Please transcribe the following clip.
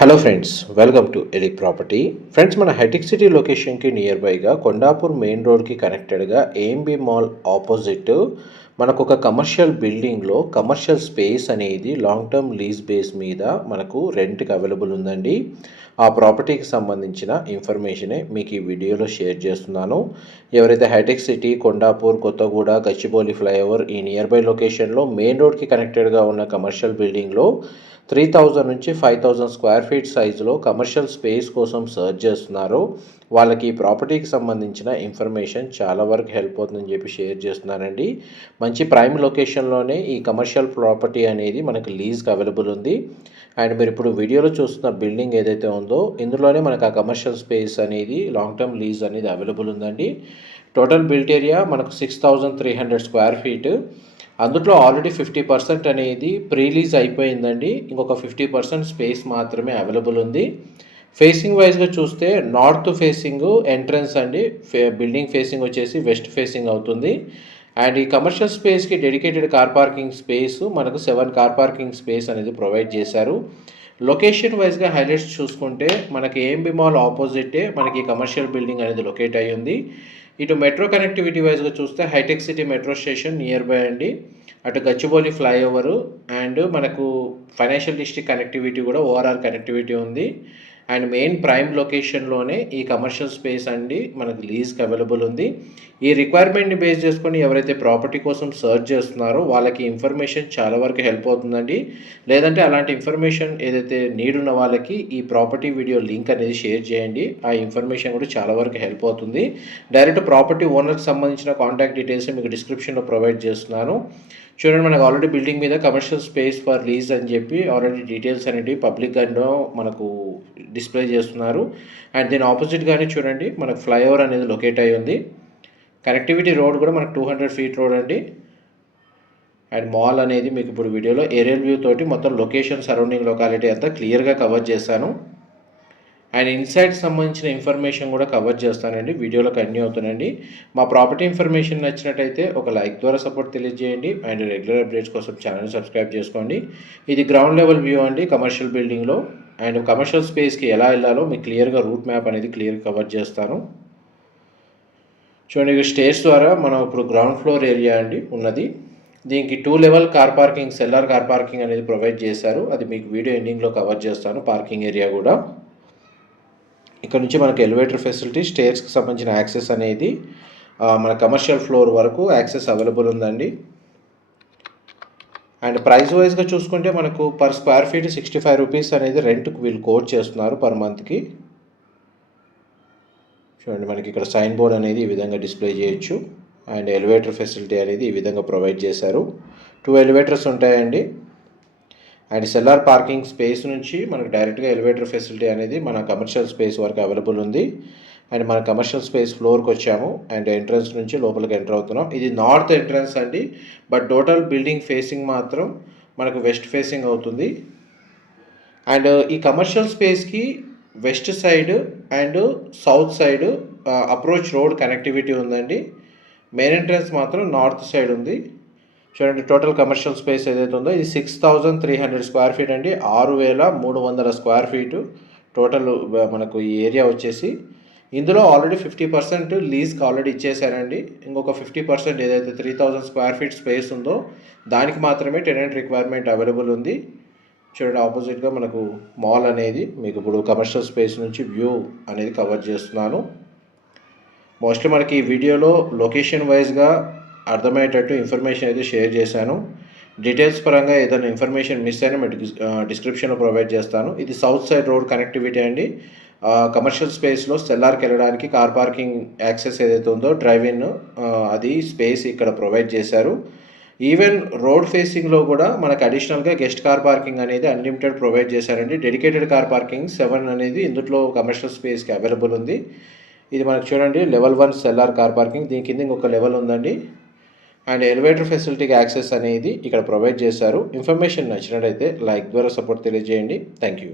Hello friends welcome to Elic property friends మన hitech city లొకేషన్కి near బైగా Kondapur main రోడ్కి కనెక్టెడ్గా ఏఎంబి మాల్ ఆపోజిట్ మనకు ఒక కమర్షియల్ బిల్డింగ్లో కమర్షియల్ స్పేస్ అనేది లాంగ్ టర్మ్ లీజ్ బేస్ మీద మనకు రెంట్కి అవైలబుల్ ఉందండి. ఆ ప్రాపర్టీకి సంబంధించిన ఇన్ఫర్మేషనే మీకు ఈ వీడియోలో షేర్ చేస్తున్నాను. ఎవరైతే hitech city Kondapur Kothaguda Gachibowli flyover ఈ నియర్ బై లొకేషన్లో మెయిన్ రోడ్కి కనెక్టెడ్గా ఉన్న కమర్షియల్ బిల్డింగ్లో త్రీ థౌజండ్ నుంచి ఫైవ్ థౌజండ్ స్క్వేర్ ఫీట్ సైజులో కమర్షియల్ స్పేస్ కోసం సర్చ్ చేస్తున్నారు. వాళ్ళకి ఈ ప్రాపర్టీకి సంబంధించిన ఇన్ఫర్మేషన్ చాలా వరకు హెల్ప్ అవుతుందని చెప్పి షేర్ చేస్తున్నానండి. మంచి ప్రైమ్ లొకేషన్లోనే ఈ కమర్షియల్ ప్రాపర్టీ అనేది మనకి లీజ్కి అవైలబుల్ ఉంది. అండ్ మీరు ఇప్పుడు వీడియోలో చూస్తున్న బిల్డింగ్ ఏదైతే ఉందో ఇందులోనే మనకు ఆ కమర్షియల్ స్పేస్ అనేది లాంగ్ టర్మ్ లీజ్ అనేది అవైలబుల్ ఉందండి. టోటల్ బిల్ట్ ఏరియా మనకు six thousand three hundred square feet. అందులో ఆల్రెడీ ఫిఫ్టీ పర్సెంట్ అనేది ప్రీలీజ్ అయిపోయిందండి. ఇంకొక ఫిఫ్టీ పర్సెంట్ స్పేస్ మాత్రమే అవైలబుల్ ఉంది. ఫేసింగ్ వైజ్గా చూస్తే నార్త్ ఫేసింగ్ ఎంట్రన్స్ అండి. ఫే బిల్డింగ్ ఫేసింగ్ వచ్చేసి వెస్ట్ ఫేసింగ్ అవుతుంది. అండ్ ఈ కమర్షియల్ స్పేస్కి డెడికేటెడ్ కార్ పార్కింగ్ స్పేస్ మనకు సెవెన్ కార్ పార్కింగ్ స్పేస్ అనేది ప్రొవైడ్ చేశారు. లొకేషన్ వైజ్గా హైలైట్స్ చూసుకుంటే మనకి ఏఎంబి మాల్ ఆపోజిటే మనకి కమర్షియల్ బిల్డింగ్ అనేది లొకేట్ అయ్యి ఉంది. ఇటు మెట్రో కనెక్టివిటీ వైజ్గా చూస్తే hitech City metro station near by అండి. అటు గచ్చిబౌలి ఫ్లైఓవరు అండ్ మనకు ఫైనాన్షియల్ డిస్ట్రిక్ట్ కనెక్టివిటీ కూడా ఓఆర్ఆర్ కనెక్టివిటీ ఉంది. అండ్ మెయిన్ ప్రైమ్ లొకేషన్లోనే ఈ కమర్షియల్ స్పేస్ అండి. మనకి లీజ్కి అవైలబుల్ ఉంది. ఈ రిక్వైర్మెంట్ని బేస్ చేసుకొని ఎవరైతే ప్రాపర్టీ కోసం సర్చ్ చేస్తున్నారో వాళ్ళకి ఇన్ఫర్మేషన్ చాలా వరకు హెల్ప్ అవుతుందండి. లేదంటే అలాంటి ఇన్ఫర్మేషన్ ఏదైతే నీడ్ ఉన్న వాళ్ళకి ఈ ప్రాపర్టీ వీడియో లింక్ అనేది షేర్ చేయండి. ఆ ఇన్ఫర్మేషన్ కూడా చాలా వరకు హెల్ప్ అవుతుంది. డైరెక్ట్ ప్రాపర్టీ ఓనర్కి సంబంధించిన కాంటాక్ట్ డీటెయిల్స్ మీకు డిస్క్రిప్షన్లో ప్రొవైడ్ చేస్తున్నాను. చూడండి మనకు ఆల్రెడీ బిల్డింగ్ మీద కమర్షియల్ స్పేస్ ఫర్ లీజ్ అని చెప్పి ఆల్రెడీ డీటెయిల్స్ అనేవి పబ్లిక్ పబ్లిక్గానో మనకు డిస్ప్లే చేస్తున్నారు. అండ్ దీని ఆపోజిట్గానే చూడండి మనకు ఫ్లైఓవర్ అనేది లొకేట్ అయి ఉంది. కనెక్టివిటీ రోడ్ కూడా మనకు టూ హండ్రెడ్ ఫీట్ రోడ్ అండి. అండ్ మాల్ అనేది మీకు ఇప్పుడు వీడియోలో ఏరియల్ వ్యూ తోటి మొత్తం లొకేషన్ సరౌండింగ్ లొకాలిటీ అంతా క్లియర్గా కవర్ చేశాను. అండ్ ఇన్సైడ్ సంబంధించిన ఇన్ఫర్మేషన్ కూడా కవర్ చేస్తానండి. వీడియోలో కంటిన్యూ అవుతానండి. మా ప్రాపర్టీ ఇన్ఫర్మేషన్ నచ్చినట్టయితే ఒక లైక్ ద్వారా సపోర్ట్ తెలియజేయండి. అండ్ రెగ్యులర్ అప్డేట్స్ కోసం ఛానల్ సబ్స్క్రైబ్ చేసుకోండి. ఇది గ్రౌండ్ లెవెల్ వ్యూ అండి కమర్షియల్ బిల్డింగ్లో. అండ్ కమర్షియల్ స్పేస్కి ఎలా వెళ్ళాలో మీకు క్లియర్గా రూట్ మ్యాప్ అనేది క్లియర్గా కవర్ చేస్తాను. చూడండి స్టేజ్ ద్వారా మనం ఇప్పుడు గ్రౌండ్ ఫ్లోర్ ఏరియా అండి ఉన్నది. దీనికి two level car parking cellar car parking అనేది ప్రొవైడ్ చేశారు. అది మీకు వీడియో ఎండింగ్లో కవర్ చేస్తాను. పార్కింగ్ ఏరియా కూడా. ఇక్కడ నుంచి మనకి ఎలివేటర్ ఫెసిలిటీ స్టేర్స్కి సంబంధించిన యాక్సెస్ అనేది మన కమర్షియల్ ఫ్లోర్ వరకు యాక్సెస్ అవైలబుల్ ఉందండి. అండ్ ప్రైస్ వైజ్గా చూసుకుంటే మనకు per square feet sixty five rupees అనేది రెంట్కి వీళ్ళు కోట్ చేస్తున్నారు పర్ మంత్కి చూడండి మనకి ఇక్కడ సైన్ బోర్డ్ అనేది ఈ విధంగా డిస్ప్లే చేయొచ్చు. అండ్ ఎలివేటర్ ఫెసిలిటీ అనేది ఈ విధంగా ప్రొవైడ్ చేశారు. టూ ఎలివేటర్స్ ఉంటాయండి. అండ్ సెల్లార్ పార్కింగ్ స్పేస్ నుంచి మనకు డైరెక్ట్గా ఎలివేటర్ ఫెసిలిటీ అనేది మన కమర్షియల్ స్పేస్ వరకు అవైలబుల్ ఉంది. అండ్ మన కమర్షియల్ స్పేస్ ఫ్లోర్కి వచ్చాము. అండ్ ఎంట్రన్స్ నుంచి లోపలికి ఎంటర్ అవుతున్నాం. ఇది నార్త్ ఎంట్రన్స్ అండి. బట్ టోటల్ బిల్డింగ్ ఫేసింగ్ మాత్రం మనకు వెస్ట్ ఫేసింగ్ అవుతుంది. అండ్ ఈ commercial స్పేస్కి west side and south side approach road connectivity ఉందండి. మెయిన్ ఎంట్రన్స్ మాత్రం నార్త్ సైడ్ ఉంది. చూడండి టోటల్ కమర్షియల్ స్పేస్ ఏదైతే ఉందో ఇది six thousand three hundred square feet అండి. ఆరు వేల మూడు వందల స్క్వేర్ ఫీటు టోటల్ మనకు ఈ ఏరియా వచ్చేసి. ఇందులో ఆల్రెడీ ఫిఫ్టీ పర్సెంట్ లీజ్కి ఆల్రెడీ ఇచ్చేసారండి ఇంకొక ఫిఫ్టీ పర్సెంట్ ఏదైతే three thousand square feet space ఉందో దానికి మాత్రమే టెనెంట్ రిక్వైర్మెంట్ అవైలబుల్ ఉంది. చూడండి ఆపోజిట్గా మనకు మాల్ అనేది మీకు ఇప్పుడు కమర్షియల్ స్పేస్ నుంచి వ్యూ అనేది కవర్ చేస్తున్నాను. మోస్ట్లీ మనకి ఈ వీడియోలో లొకేషన్ వైజ్గా అర్థమయ్యేటట్టు ఇన్ఫర్మేషన్ అయితే షేర్ చేశాను. డీటెయిల్స్ పరంగా ఏదైనా ఇన్ఫర్మేషన్ మిస్ అయినా మీకు డిస్క్రిప్షన్లో ప్రొవైడ్ చేస్తాను. ఇది సౌత్ సైడ్ రోడ్ కనెక్టివిటీ అండి. కమర్షియల్ స్పేస్లో సెల్లార్కి వెళ్ళడానికి కార్ పార్కింగ్ యాక్సెస్ ఏదైతే ఉందో డ్రైవ్ ఇన్ అది స్పేస్ ఇక్కడ ప్రొవైడ్ చేశారు. ఈవెన్ రోడ్ ఫేసింగ్లో కూడా మనకు అడిషనల్గా గెస్ట్ కార్ పార్కింగ్ అనేది అన్లిమిటెడ్ ప్రొవైడ్ చేశారండి. డెడికేటెడ్ కార్ పార్కింగ్ సెవెన్ అనేది ఇందులో కమర్షియల్ స్పేస్కి అవైలబుల్ ఉంది. ఇది మనకు చూడండి level one cellar car parking. దీని కింద ఇంకొక లెవెల్ ఉందండి. అండ్ ఎలివేటర్ ఫెసిలిటీకి యాక్సెస్ అనేది ఇక్కడ ప్రొవైడ్ చేశారు. ఇన్ఫర్మేషన్ నచ్చినట్టయితే లైక్ ద్వారా సపోర్ట్ తెలియజేయండి. Thank you